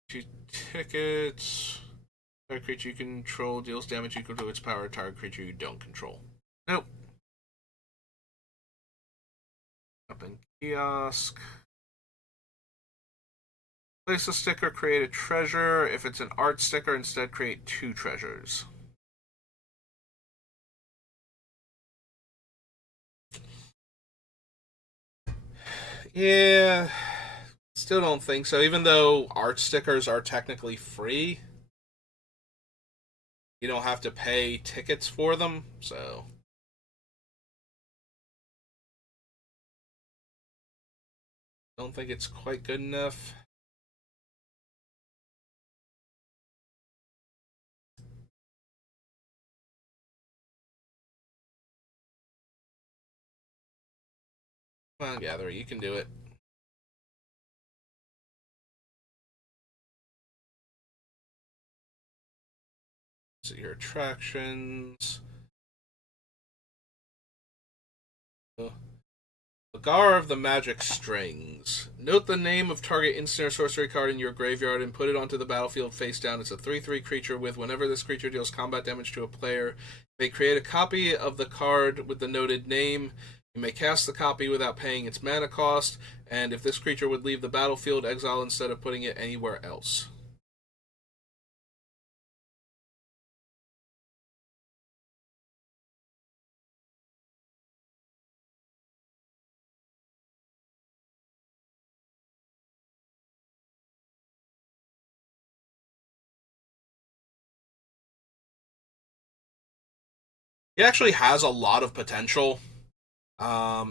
Two tickets. Target creature you control deals damage equal to its power. Target creature you don't control. Nope. Up in kiosk. Place a sticker, create a treasure. If it's an art sticker, instead create 2 treasures. Yeah, still don't think so. Even though art stickers are technically free, you don't have to pay tickets for them, so. Don't think it's quite good enough. Come on, Gatherer, you can do it. So your attractions. Agar of the Magic Strings. Note the name of target instant or sorcery card in your graveyard and put it onto the battlefield face down. It's a 3/3 creature with whenever this creature deals combat damage to a player, you may create a copy of the card with the noted name. You may cast the copy without paying its mana cost, and if this creature would leave the battlefield, exile instead of putting it anywhere else. He actually has a lot of potential.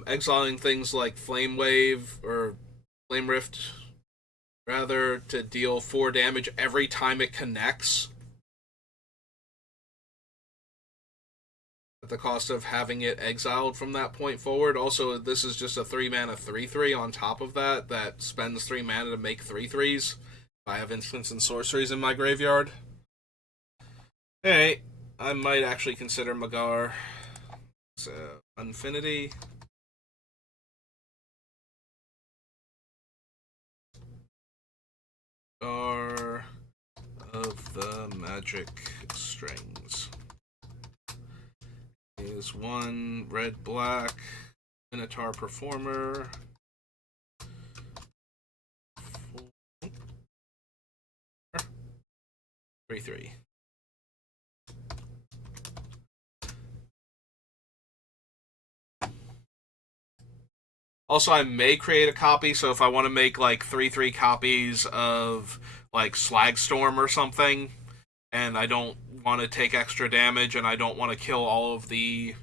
Exiling things like Flame Wave or Flame Rift, rather, to deal 4 damage every time it connects at the cost of having it exiled from that point forward. Also, this is just a 3 mana 3/3 on top of that that spends 3 mana to make 3/3s. I have instants and sorceries in my graveyard. Alright, I might actually consider Magar. So, Infinity. Are of the magic strings. Is one red black Minotaur performer. 3/3. Also, I may create a copy, so if I want to make like 3/3 copies of like Slagstorm or something, and I don't want to take extra damage, and I don't want to kill all of the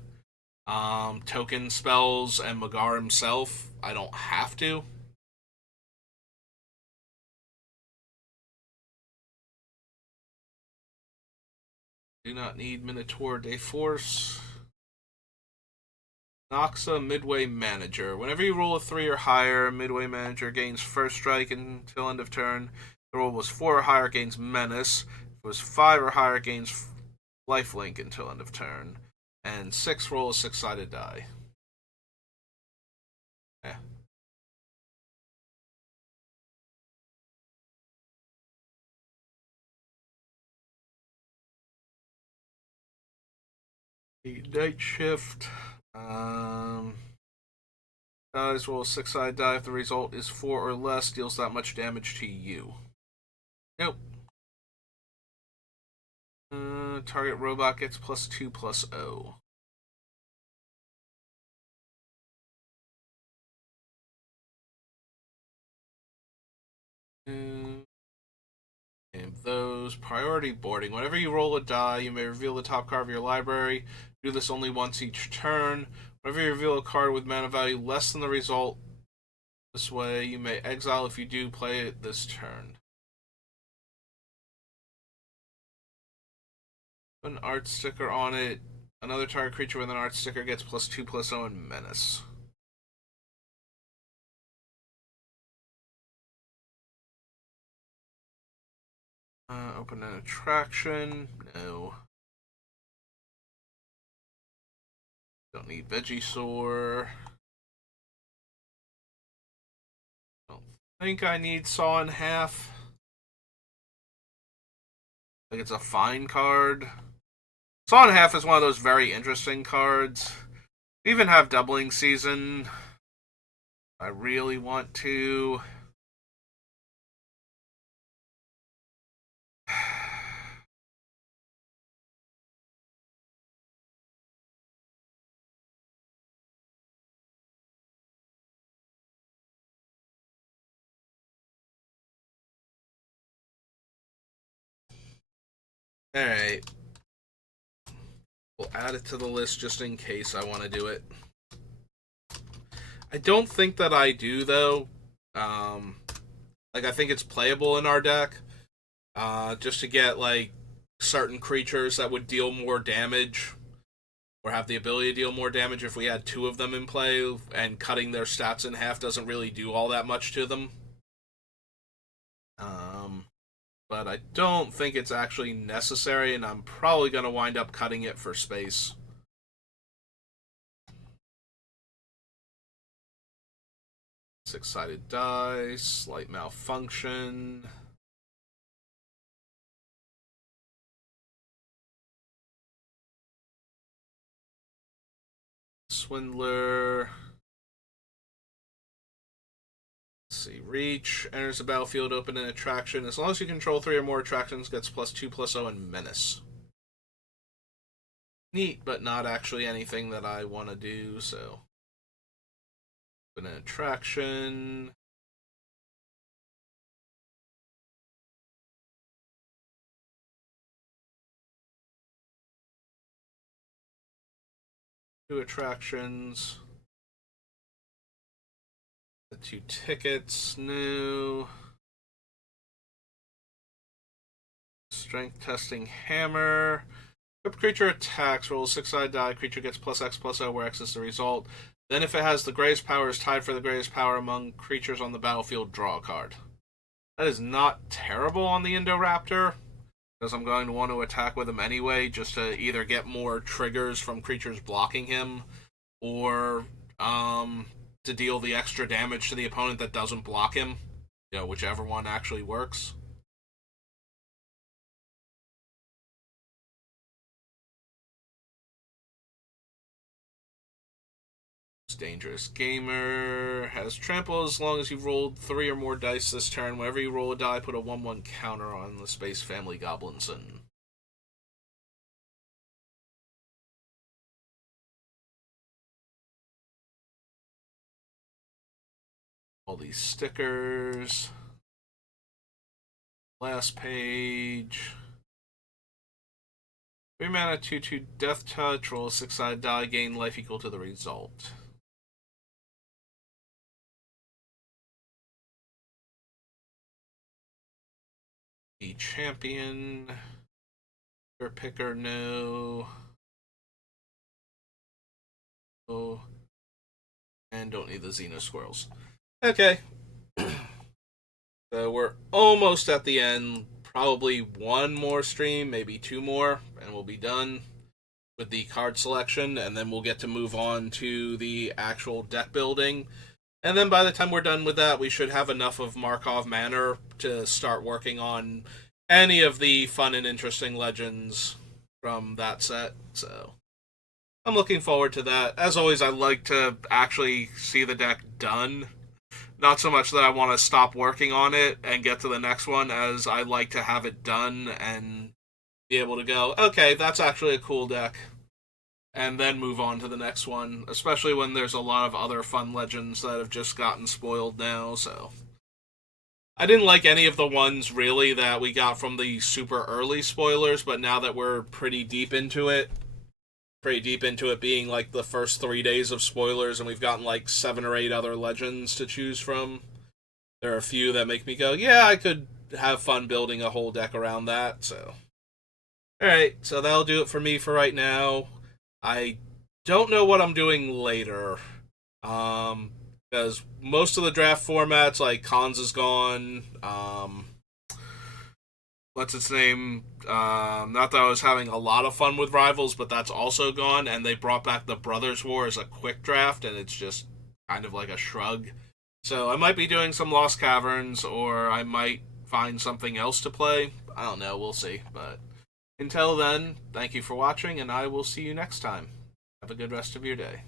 token spells and Magar himself, I don't have to. Do not need Minotaur de Force. Noxa Midway Manager. Whenever you roll a 3 or higher, Midway Manager gains first strike until end of turn. The roll was 4 or higher, gains Menace. If it was 5 or higher, gains Lifelink until end of turn. And 6, roll a 6-sided die. Eh. The Night Shift. Dies, roll a 6-sided die. If the result is 4 or less, deals that much damage to you. Nope. Target robot gets +2/+0. And those priority boarding. Whenever you roll a die, you may reveal the top card of your library. Do this only once each turn. Whenever you reveal a card with mana value less than the result this way, you may exile if you do play it this turn. Put an art sticker on it. Another target creature with an art sticker gets +2/+0 and Menace. Open an attraction. No. Don't need Vegisaur. Don't think I need Saw in Half. Like it's a fine card. Saw in Half is one of those very interesting cards. We even have Doubling Season. I really want to. Alright. We'll add it to the list just in case I want to do it. I don't think that I do, though. I think it's playable in our deck. Just to get, like, certain creatures that would deal more damage or have the ability to deal more damage if we had 2 of them in play, and cutting their stats in half doesn't really do all that much to them. But I don't think it's actually necessary, and I'm probably going to wind up cutting it for space. Six-sided dice, slight malfunction. Swindler. Let's see. Reach. Enters the battlefield, open an attraction. As long as you control 3 or more attractions, gets +2/+0 and Menace. Neat, but not actually anything that I want to do, so. Open an attraction. Two attractions. 2 tickets. New. Strength testing hammer. If creature attacks, rolls 6-sided die. Creature gets +X/+0, where X is the result. Then, if it has the greatest power, is tied for the greatest power among creatures on the battlefield. Draw a card. That is not terrible on the Indoraptor. because I'm going to want to attack with him anyway, just to either get more triggers from creatures blocking him, or to deal the extra damage to the opponent that doesn't block him. Whichever one actually works. Dangerous Gamer has trample as long as you've rolled 3 or more dice this turn. Whenever you roll a die, put a 1/1 counter on the Space Family Goblinson. All these stickers. Last page. 3 mana, 2/2 Death Touch. Roll a 6-sided die, gain life equal to the result. The champion. Picker, no. Oh. And don't need the Xeno Squirrels. Okay. So we're almost at the end. Probably one more stream, maybe 2 more, and we'll be done with the card selection, and then we'll get to move on to the actual deck building. And then by the time we're done with that, we should have enough of Markov Manor to start working on any of the fun and interesting legends from that set. So I'm looking forward to that. As always, I like to actually see the deck done. Not so much that I want to stop working on it and get to the next one, as I like to have it done and be able to go, okay, that's actually a cool deck, and then move on to the next one, especially when there's a lot of other fun legends that have just gotten spoiled now. So I didn't like any of the ones really that we got from the super early spoilers, but now that we're pretty deep into it being like the first 3 days of spoilers, and we've gotten like 7 or 8 other legends to choose from, there are a few that make me go, yeah, I could have fun building a whole deck around that. So alright, so that'll do it for me for right now. I don't know what I'm doing later, because most of the draft formats, like Cons is gone, what's its name? Not that I was having a lot of fun with Rivals, but that's also gone, and they brought back the Brothers War as a quick draft, and it's just kind of like a shrug. So I might be doing some Lost Caverns, or I might find something else to play. I don't know, we'll see. But until then, thank you for watching, and I will see you next time. Have a good rest of your day.